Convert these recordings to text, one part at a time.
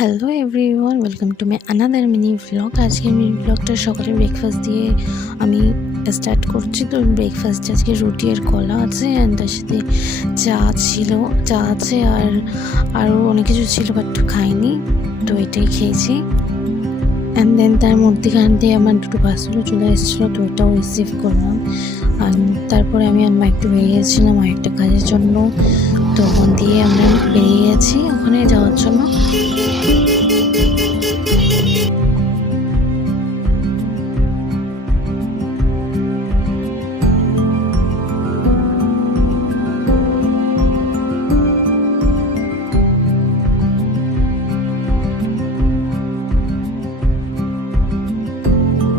Hello everyone, welcome to my another mini vlog. আজকের mini ভ্লগটা সকালে breakfast দিয়ে আমি স্টার্ট করছি। তো ব্রেকফাস্টে আজকে রুটি আর কলা আছে, অ্যান্ড তার সাথে চা আছে আর আরও অনেক কিছু ছিল, বাট খাইনি, তো এটাই খেয়েছি। অ্যান্ড দেন তার মধ্যেখান দিয়ে আমার দুটো পার্সেলও চলে এসেছিলো, তো ওটাও রিসিভ করলাম। আর তারপরে আমি একটু বেরিয়েছিলাম আর একটা কাজের জন্য, তো ওখান দিয়ে আমরা বেরিয়ে গেছি ওখানে যাওয়ার জন্য।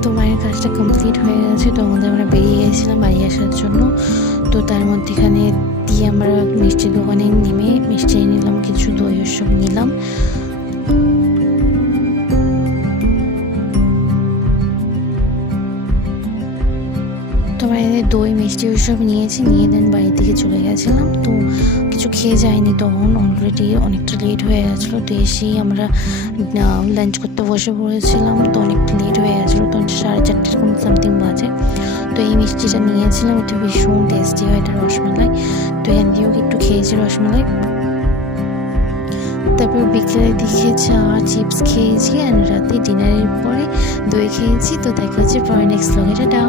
তো মায়ের কাজটা কমপ্লিট হয়ে গেছে, তো আমরা বেরিয়ে গেছিলাম বাড়ি আসার জন্য। তো তার মধ্যেখানে দিয়ে আমরা মিষ্টির দোকানে নেমে মিষ্টি নিলাম, কিছু দই সব নিলাম। তো আমরা দই মিষ্টি ওইসব নিয়ে দেন বাড়ি থেকে চলে গেছিলাম। তো কিছু খেয়ে যায়নি, তখন অলরেডি অনেকটা লেট হয়ে গেছিলো। তো এসেই আমরা লাঞ্চ করতে বসে পড়েছিলাম, তো অনেকটা লেট হয়ে গেছিলো, তো 4:30 এরকম সামথিং বাজে। তো এই মিষ্টিটা নিয়েছিলাম, এটা ভীষণ টেস্টি হয়, এটা রসমালাই। তো এখান দিয়েও একটু খেয়েছি রসমালাই। তারপর বিকেলের দিকে চা চিপস খেয়েছি, অ্যান্ড রাতে ডিনারের পরে দই খেয়েছি। তো দেখা হচ্ছে পরে নেক্সট ব্লগে, টাটা।